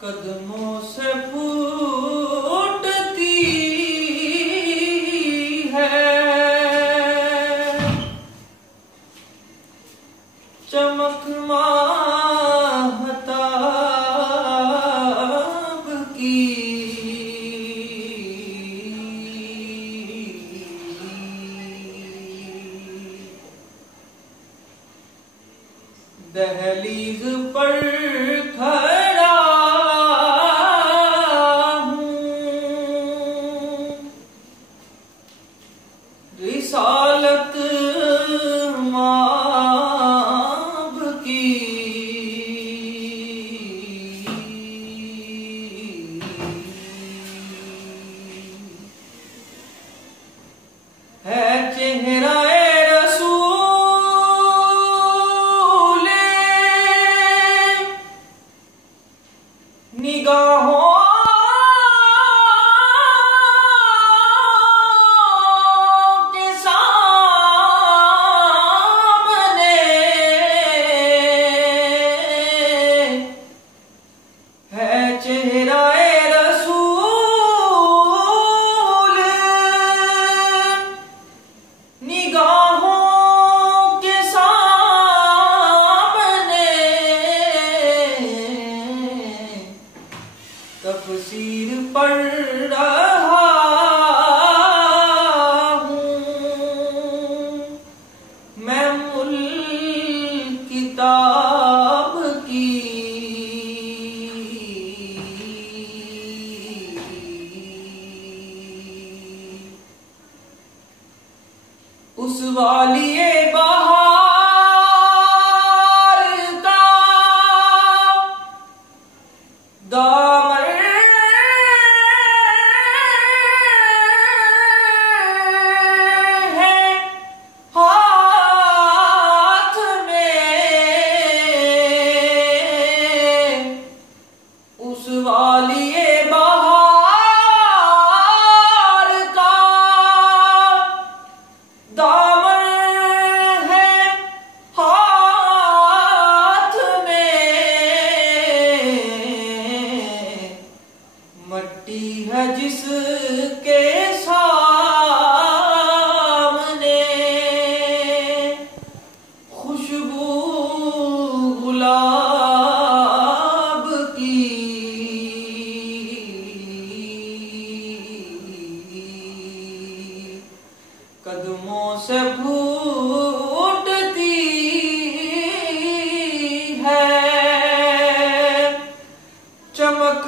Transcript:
कदमों से फूटती है चमक माहताब की। दहलीज पर खड़ा रिसालत माब की। है चेहरा रसूल निगाहों चेहरा रसूल निगाहों के सामने तफसीर पढ़ रहा हूँ मैं मुल किताब की। उस वालिए बहार का दामन है हाथ में। उस वालिए दामन है हाथ में। मट्टी है जिसके सामने खुशबू गुलाब की। कदमों से फूटती है चमक